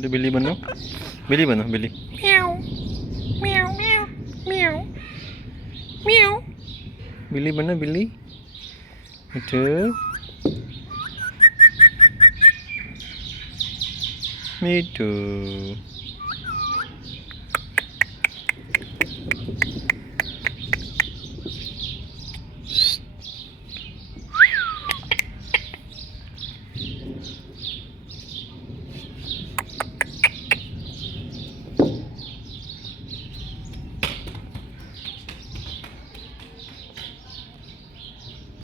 Itu Billy bano? Billy bano? Billy. Meow. Meow, meow, meow. Meow. Billy bano? Billy. Itu. Mithu.